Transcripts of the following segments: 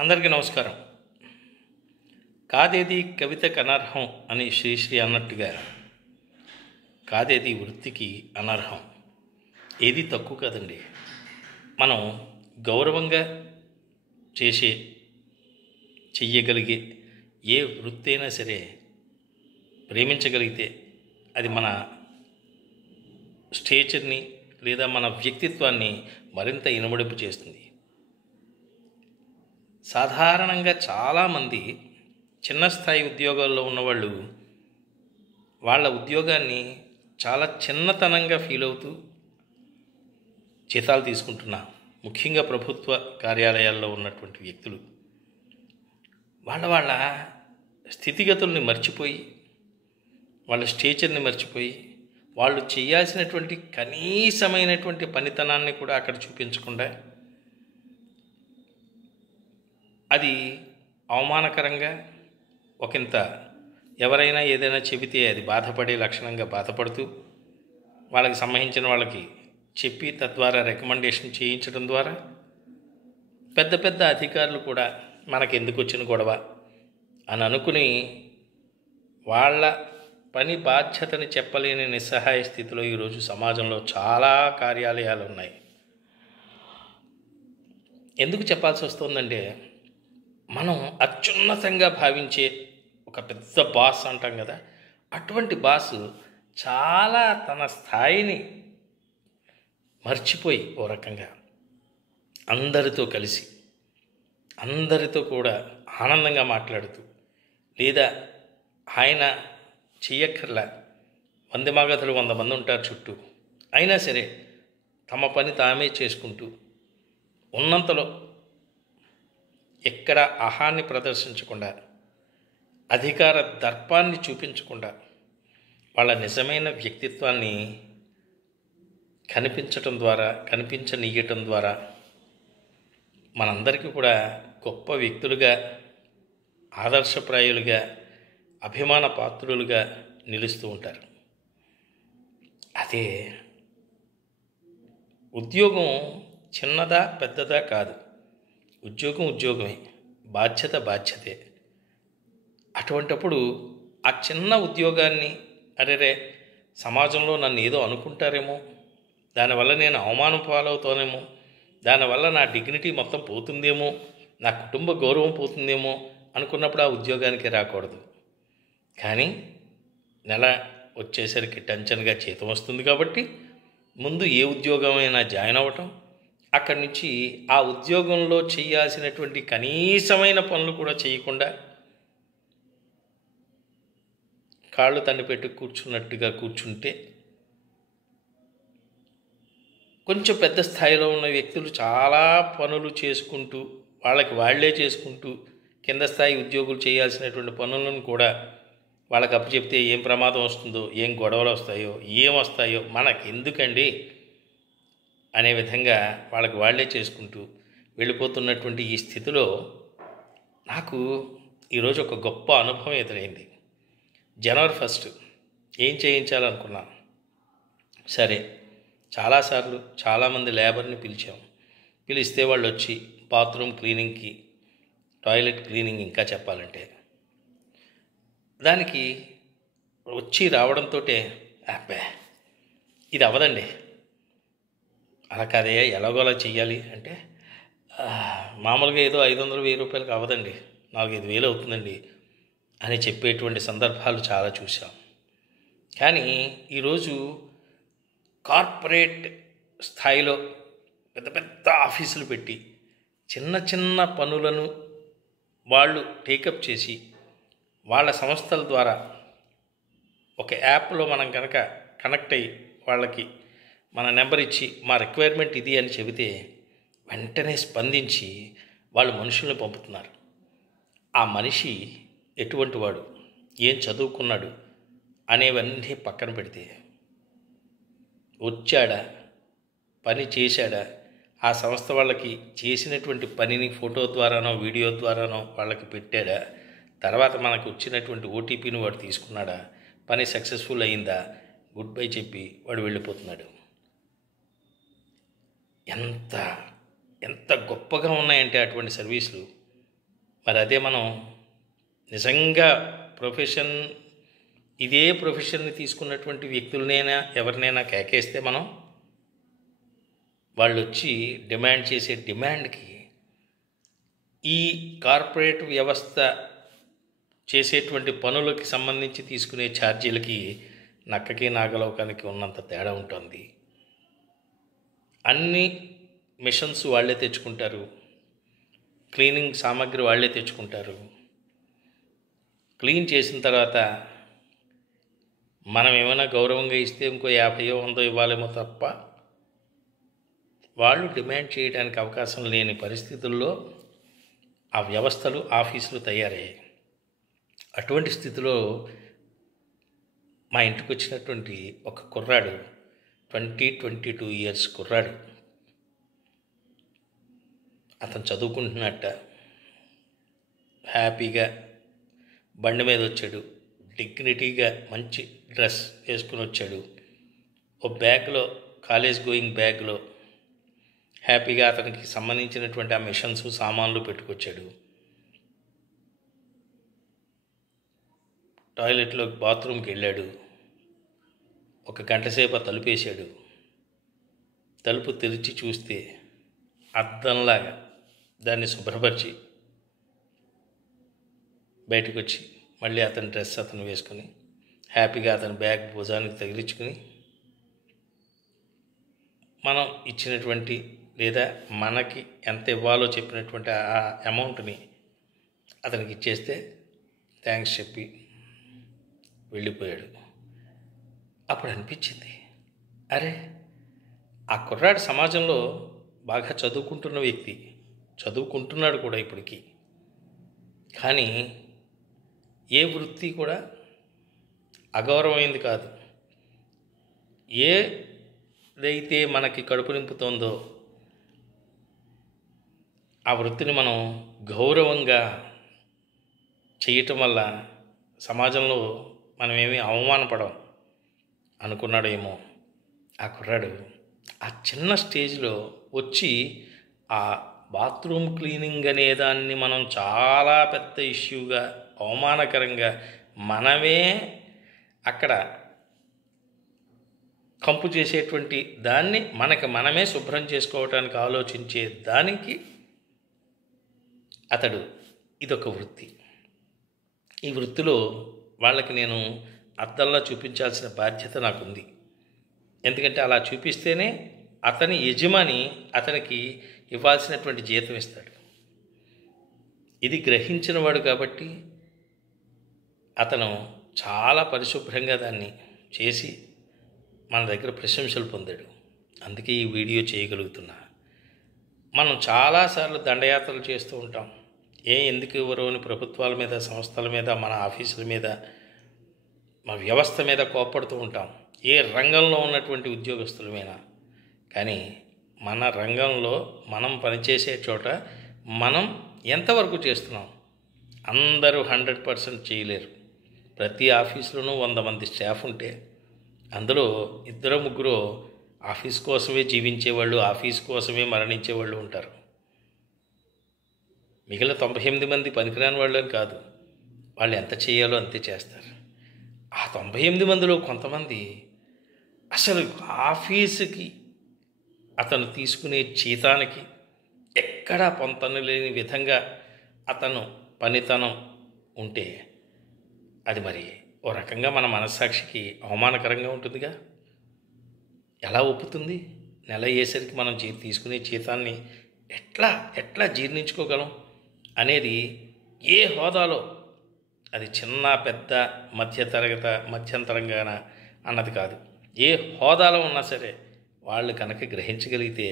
అందరికీ నమస్కారం. కాదేది కవితకు అనర్హం అని శ్రీశ్రీ అన్నట్టుగా కాదేది వృత్తికి అనర్హం. ఏది తక్కువ కాదండి. మనం గౌరవంగా చెయ్యగలిగే ఏ వృత్తి అయినా సరే ప్రేమించగలిగితే అది మన స్టేచర్ని లేదా మన వ్యక్తిత్వాన్ని మరింత ఇనుమడింపు చేస్తుంది. సాధారణంగా చాలామంది చిన్న స్థాయి ఉద్యోగాల్లో ఉన్నవాళ్ళు వాళ్ళ ఉద్యోగాన్ని చాలా చిన్నతనంగా ఫీల్ అవుతూ జీతాలు తీసుకుంటున్నా, ముఖ్యంగా ప్రభుత్వ కార్యాలయాల్లో ఉన్నటువంటి వ్యక్తులు వాళ్ళ స్థితిగతుల్ని మర్చిపోయి, వాళ్ళ స్టేచర్ని మర్చిపోయి, వాళ్ళు చేయాల్సినటువంటి కనీసమైనటువంటి పనితనాన్ని కూడా అక్కడ చూపించకుండా అది అవమానకరంగా ఒకంత ఎవరైనా ఏదైనా చెబితే అది బాధపడే లక్షణంగా బాధపడుతూ వాళ్ళకి సంబంధించిన వాళ్ళకి చెప్పి తద్వారా రికమెండేషన్ చేయించడం ద్వారా పెద్ద పెద్ద అధికారులు కూడా మనకెందుకు వచ్చిన గొడవ అని అనుకుని వాళ్ళ పని బాధ్యతని చెప్పలేని నిస్సహాయ స్థితిలో ఈరోజు సమాజంలో చాలా కార్యాలయాలు ఉన్నాయి. ఎందుకు చెప్పాల్సి వస్తుందంటే, మనం అత్యున్నతంగా భావించే ఒక పెద్ద బాస్ అంటాం కదా, అటువంటి బాసు చాలా తన స్థాయిని మర్చిపోయి ఓ రకంగా అందరితో కలిసి అందరితో కూడా ఆనందంగా మాట్లాడుతూ, లేదా ఆయన చెయ్యక్కర్లా 100 మగధలు 100 మంది ఉంటారు చుట్టూ, అయినా సరే తమ పని తామే చేసుకుంటూ ఉన్నంతలో ఎక్కడ అహాన్ని ప్రదర్శించకుండా, అధికార దర్పాన్ని చూపించకుండా వాళ్ళ నిజమైన వ్యక్తిత్వాన్ని కనిపించనీయటం ద్వారా మనందరికీ కూడా గొప్ప వ్యక్తులుగా, ఆదర్శప్రాయులుగా, అభిమాన పాత్రులుగా నిలుస్తూ ఉంటారు. అదే ఉద్యోగం చిన్నదా పెద్దదా కాదు, ఉద్యోగం ఉద్యోగమే, బాధ్యతే. అటువంటప్పుడు ఆ చిన్న ఉద్యోగాన్ని అరేరే సమాజంలో నన్ను ఏదో అనుకుంటారేమో, దానివల్ల నేను అవమానం పాలవుతానేమో, దానివల్ల నా డిగ్నిటీ మొత్తం పోతుందేమో, నా కుటుంబ గౌరవం పోతుందేమో అనుకున్నప్పుడు ఆ ఉద్యోగానికి రాకూడదు. కానీ నెల వచ్చేసరికి టెన్షన్గా జీతం వస్తుంది కాబట్టి ముందు ఏ ఉద్యోగమైనా జాయిన్ అవ్వటం, అక్కడి నుంచి ఆ ఉద్యోగంలో చేయాల్సినటువంటి కనీసమైన పనులు కూడా చేయకుండా కాళ్ళు తన్ని పెట్టి కూర్చున్నట్టుగా కూర్చుంటే, కొంచెం పెద్ద స్థాయిలో ఉన్న వ్యక్తులు చాలా పనులు చేసుకుంటూ వాళ్ళే చేసుకుంటూ కింద స్థాయి ఉద్యోగులు చేయాల్సినటువంటి పనులను కూడా వాళ్ళకి అప్పచెప్తే ఏం ప్రమాదం వస్తుందో, ఏం గొడవలు వస్తాయో, ఏమొస్తాయో మనకెందుకండి అనే విధంగా వాళ్ళే చేసుకుంటూ వెళ్ళిపోతున్నటువంటి ఈ స్థితిలో నాకు ఈరోజు ఒక గొప్ప అనుభవం ఎదురైంది. జనవరి 1 ఏం చేయించాలనుకున్నాను. సరే, చాలాసార్లు చాలామంది లేబర్ని పిలిస్తే వాళ్ళు వచ్చి బాత్రూమ్ క్లీనింగ్కి, టాయిలెట్ క్లీనింగ్ ఇంకా చెప్పాలంటే దానికి వచ్చి రావడంతో అబ్బే ఇది అవ్వదండి, అలా కాదే ఎలాగోలా చెయ్యాలి అంటే మామూలుగా ఏదో 500-1000 రూపాయలకు అవ్వదండి, 4-5 వేలు అవుతుందండి అని చెప్పేటువంటి సందర్భాలు చాలా చూసాం. కానీ ఈరోజు కార్పొరేట్ స్థాయిలో పెద్ద పెద్ద ఆఫీసులు పెట్టి చిన్న చిన్న పనులను వాళ్ళు టేకప్ చేసి వాళ్ళ సంస్థల ద్వారా ఒక యాప్లో మనం కనుక కనెక్ట్ అయ్యి వాళ్ళకి మన నెంబర్ ఇచ్చి మా రిక్వైర్మెంట్ ఇది అని చెబితే వెంటనే స్పందించి వాళ్ళు మనుషుల్ని పంపుతున్నారు. ఆ మనిషి ఎటువంటి వాడు, ఏం చదువుకున్నాడు అనేవన్నీ పక్కన పెడితే వచ్చాడా, పని చేశాడా, ఆ సంస్థ వాళ్ళకి చేసినటువంటి పనిని ఫోటో ద్వారానో వీడియో ద్వారానో వాళ్ళకి పెట్టాడా, తర్వాత మనకు వచ్చినటువంటి ఓటీపీని వాడు తీసుకున్నాడా, పని సక్సెస్ఫుల్ అయిందా, గుడ్ బై చెప్పి వాడు వెళ్ళిపోతున్నాడు. ఎంత ఎంత గొప్పగా ఉన్నాయంటే అటువంటి సర్వీసులు మరి అదే మనం నిజంగా ఇదే ప్రొఫెషన్ని తీసుకున్నటువంటి వ్యక్తులనైనా ఎవరినైనా కేకేస్తే మనం వాళ్ళు వచ్చి డిమాండ్ చేసే డిమాండ్కి ఈ కార్పొరేట్ వ్యవస్థ చేసేటువంటి పనులకి సంబంధించి తీసుకునే ఛార్జీలకి నక్కకి నాగలోకానికి ఉన్నంత తేడా ఉంటుంది. అన్ని మిషన్స్ వాళ్ళే తెచ్చుకుంటారు, క్లీనింగ్ సామాగ్రి వాళ్ళే తెచ్చుకుంటారు. క్లీన్ చేసిన తర్వాత మనం ఏమైనా గౌరవంగా ఇస్తే ఇంకో 50 100 ఇవ్వాలేమో తప్ప వాళ్ళు డిమాండ్ చేయడానికి అవకాశం లేని పరిస్థితుల్లో ఆ వ్యవస్థలు, ఆఫీసులు తయారయ్యాయి. అటువంటి స్థితిలో మా ఇంటికి వచ్చినటువంటి ఒక కుర్రాడు, 22 ఇయర్స్ కుర్రాడు, అతను చదువుకుంటున్నట్ట, హ్యాపీగా బండి మీద వచ్చాడు, డిగ్నిటీగా మంచి డ్రెస్ వేసుకుని వచ్చాడు. ఓ బ్యాగ్లో, కాలేజ్ గోయింగ్ బ్యాగ్లో హ్యాపీగా అతనికి సంబంధించినటువంటి ఆ మిషన్స్, సామాన్లు పెట్టుకొచ్చాడు. టాయిలెట్లో బాత్రూమ్కి వెళ్ళాడు. 1 గంట సేపు ఆ తలుపు వేసాడు. తలుపు తెరిచి చూస్తే అద్దంలాగా దాన్ని శుభ్రపరిచి బయటకు వచ్చి మళ్ళీ అతని డ్రెస్ అతను వేసుకుని హ్యాపీగా అతని బ్యాగ్ భుజానికి తగిలించుకుని మనం ఇచ్చినటువంటి లేదా మనకి ఎంత ఇవ్వాలో చెప్పినటువంటి ఆ అమౌంట్ని అతనికి ఇచ్చేస్తే థ్యాంక్స్ చెప్పి వెళ్ళిపోయాడు. అప్పుడు అనిపించింది, అరే ఆ కుర్రాడు సమాజంలో బాగా చదువుకుంటున్న వ్యక్తి, చదువుకుంటున్నాడు కూడా ఇప్పటికీ. కానీ ఏ వృత్తి కూడా అగౌరవమైంది కాదు. ఏదైతే మనకి కడుపు నింపుతోందో ఆ వృత్తిని మనం గౌరవంగా చేయటం వల్ల సమాజంలో మనమేమీ అవమానపడం అనుకున్నాడేమో ఆ కుర్రాడు. ఆ చిన్న స్టేజ్లో వచ్చి ఆ బాత్రూమ్ క్లీనింగ్ అనే దాన్ని మనం చాలా పెద్ద ఇష్యూగా, అవమానకరంగా, మనమే అక్కడ కంపు చేసేటువంటి దాన్ని మనమే శుభ్రం చేసుకోవటానికి ఆలోచించే దానికి అతడు ఇదొక వృత్తి. ఈ వృత్తిలో వాళ్ళకి నేను అద్దంలా చూపించాల్సిన బాధ్యత నాకుంది. ఎందుకంటే అలా చూపిస్తేనే అతని యజమాని అతనికి ఇవ్వాల్సినటువంటి జీతం ఇస్తాడు. ఇది గ్రహించిన వాడు కాబట్టి అతను చాలా పరిశుభ్రంగా దాన్ని చేసి మన దగ్గర ప్రశంసలు పొందాడు. అందుకే ఈ వీడియో చేయగలుగుతున్నా. మనం చాలాసార్లు దండయాత్రలు చేస్తూ ఉంటాం. ఎందుకు ఎవరో అని ప్రభుత్వాల మీద, సంస్థల మీద, మన ఆఫీసుల మీద, మన వ్యవస్థ మీద కోప్పడుతూ ఉంటాం, ఏ రంగంలో ఉన్నటువంటి ఉద్యోగస్తులమైనా. కానీ మన రంగంలో మనం పనిచేసే చోట మనం ఎంతవరకు చేస్తున్నాం? అందరూ 100% చేయలేరు. ప్రతి ఆఫీసులోనూ 100 మంది స్టాఫ్ ఉంటే అందులో 2 3 ఆఫీస్ కోసమే జీవించేవాళ్ళు, ఆఫీస్ కోసమే మరణించేవాళ్ళు ఉంటారు. మిగిలిన 98 మంది పనికిరాని వాళ్ళు అని కాదు, వాళ్ళు ఎంత చేయాలో అంతే చేస్తారు. ఆ 98 మందిలో కొంతమంది అసలు ఆఫీసుకి అతను తీసుకునే జీతానికి ఎక్కడా పొంతన లేని విధంగా అతను పనితనం ఉంటే అది మరి ఓ రకంగా మన మనస్సాక్షికి అవమానకరంగా ఉంటుందిగా. ఎలా ఒప్పుతుంది? నెల అయ్యేసరికి మనం తీసుకునే జీతాన్ని ఎట్లా జీర్ణించుకోగలం అనేది ఏ హోదాలో, అది చిన్న పెద్ద మధ్యంతరంగాన అన్నది కాదు, ఏ హోదాలో ఉన్నా సరే వాళ్ళు కనుక గ్రహించగలిగితే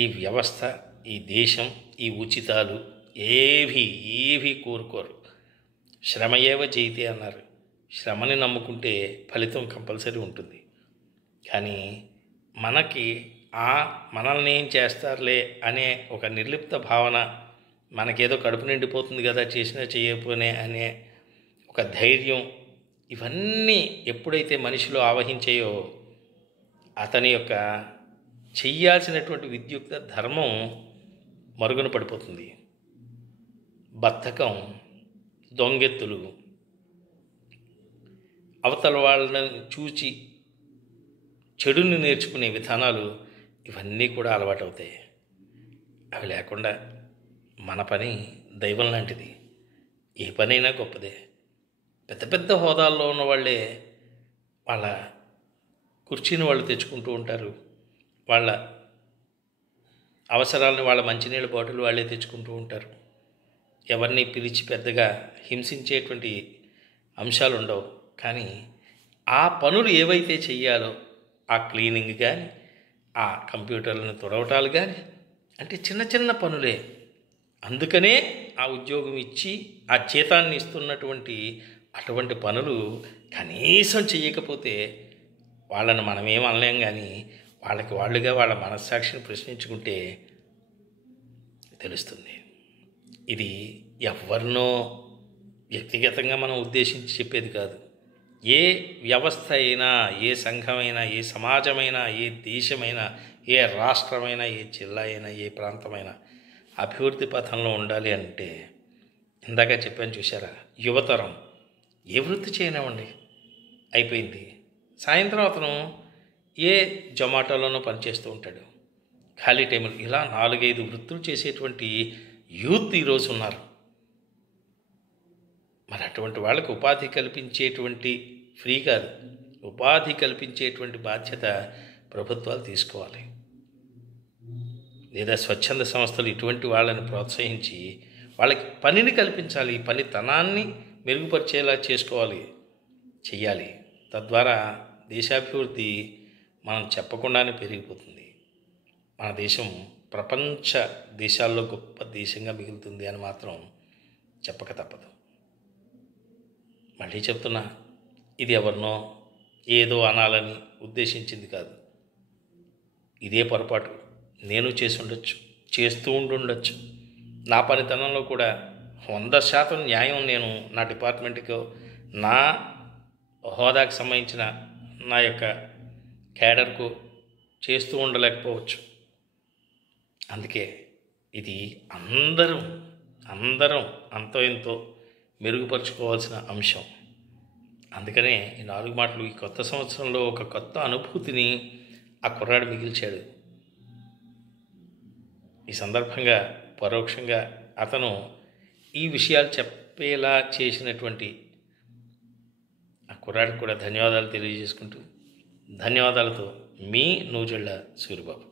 ఈ వ్యవస్థ, ఈ దేశం, ఈ ఉచితాలు ఏవి కోరుకోరు. శ్రమయేవ జయితే అన్నారు. శ్రమని నమ్ముకుంటే ఫలితం కంపల్సరీ ఉంటుంది. కానీ మనకి మనల్ని ఏం చేస్తారులే అనే ఒక నిర్లిప్త భావన, మనకేదో కడుపు నిండిపోతుంది కదా చేసినా చేయకపోనే అనే ఒక ధైర్యం, ఇవన్నీ ఎప్పుడైతే మనిషిలో ఆవహించాయో అతని యొక్క చెయ్యాల్సినటువంటి విద్యుక్త ధర్మం మరుగున పడిపోతుంది. బద్ధకం, దొంగెత్తులు, అవతల వాళ్ళని చూచి చెడుని నేర్చుకునే విధానాలు ఇవన్నీ కూడా అలవాటవుతాయి. అవి లేకుండా మన పని దైవం లాంటిది. ఏ పనైనా గొప్పదే. పెద్ద పెద్ద హోదాల్లో ఉన్న వాళ్ళే వాళ్ళ కుర్చీని వాళ్ళు తెచ్చుకుంటూ ఉంటారు. వాళ్ళ అవసరాలను, వాళ్ళ మంచినీళ్ళ బాటిల్ వాళ్ళే తెచ్చుకుంటూ ఉంటారు. ఎవరిని పిలిచి పెద్దగా హింసించేటువంటి అంశాలు ఉండవు. కానీ ఆ పనులు ఏవైతే చెయ్యాలో, ఆ క్లీనింగ్ కానీ, ఆ కంప్యూటర్లను తుడవటాలు కానీ, అంటే చిన్న చిన్న పనులే. అందుకనే ఆ ఉద్యోగం ఇచ్చి ఆ జీతాన్ని ఇస్తున్నటువంటి అటువంటి పనులు కనీసం చెయ్యకపోతే వాళ్ళని మనమేం అనలేం. కానీ వాళ్ళకి వాళ్ళుగా వాళ్ళ మనస్సాక్షిని ప్రశ్నించుకుంటే తెలుస్తుంది. ఇది ఎవరినో వ్యక్తిగతంగా మనం ఉద్దేశించి చెప్పేది కాదు. ఏ వ్యవస్థ అయినా, ఏ సంఘమైనా, ఏ సమాజమైనా, ఏ దేశమైనా, ఏ రాష్ట్రమైనా, ఏ జిల్లా అయినా, ఏ ప్రాంతమైనా అభివృద్ధి పథంలో ఉండాలి అంటే ఇందాక చెప్పాను చూసారా, యువతరం ఏ వృత్తి చేయనివ్వండి, అయిపోయింది. సాయంత్రం అతను ఏ జొమాటోలోనో పనిచేస్తూ ఉంటాడు, ఖాళీ టైంలో. ఇలా 4-5 వృత్తులు చేసేటువంటి యూత్ ఈరోజు ఉన్నారు. మరి అటువంటి వాళ్ళకు ఉపాధి కల్పించేటువంటి, ఫ్రీ కాదు, ఉపాధి కల్పించేటువంటి బాధ్యత ప్రభుత్వాలు తీసుకోవాలి. లేదా స్వచ్ఛంద సంస్థలు ఇటువంటి వాళ్ళని ప్రోత్సహించి వాళ్ళకి పనిని కల్పించాలి. పనితనాన్ని మెరుగుపరిచేలా చెయ్యాలి. తద్వారా దేశాభివృద్ధి మనం చెప్పకుండానే పెరిగిపోతుంది. మన దేశం ప్రపంచ దేశాల్లో గొప్ప దేశంగా మిగులుతుంది అని మాత్రం చెప్పక తప్పదు. మళ్ళీ చెప్తున్నా, ఇది ఎవరినో ఏదో అనాలని ఉద్దేశించింది కాదు. ఇదే పొరపాటు నేను చేసి ఉండొచ్చు, చేస్తూ ఉండుండొచ్చు. నా పనితనంలో కూడా 100% న్యాయం నేను నా డిపార్ట్మెంట్కో, నా హోదాకు సంబంధించిన నా యొక్క క్యాడర్కు చేస్తూ ఉండలేకపోవచ్చు. అందుకే ఇది అందరం అంతో ఎంతో మెరుగుపరుచుకోవాల్సిన అంశం. అందుకనే ఈ 4 మాటలు ఈ కొత్త సంవత్సరంలో ఒక కొత్త అనుభూతిని ఆ కుర్రాడు మిగిల్చాడు. ఈ సందర్భంగా పరోక్షంగా అతను ఈ విషయాలు చెప్పేలా చేసినటువంటి ఆ కుర్రాడికి కూడా ధన్యవాదాలు తెలియజేసుకుంటూ, ధన్యవాదాలతో మీ నూజెళ్ళ సూరిబాబు.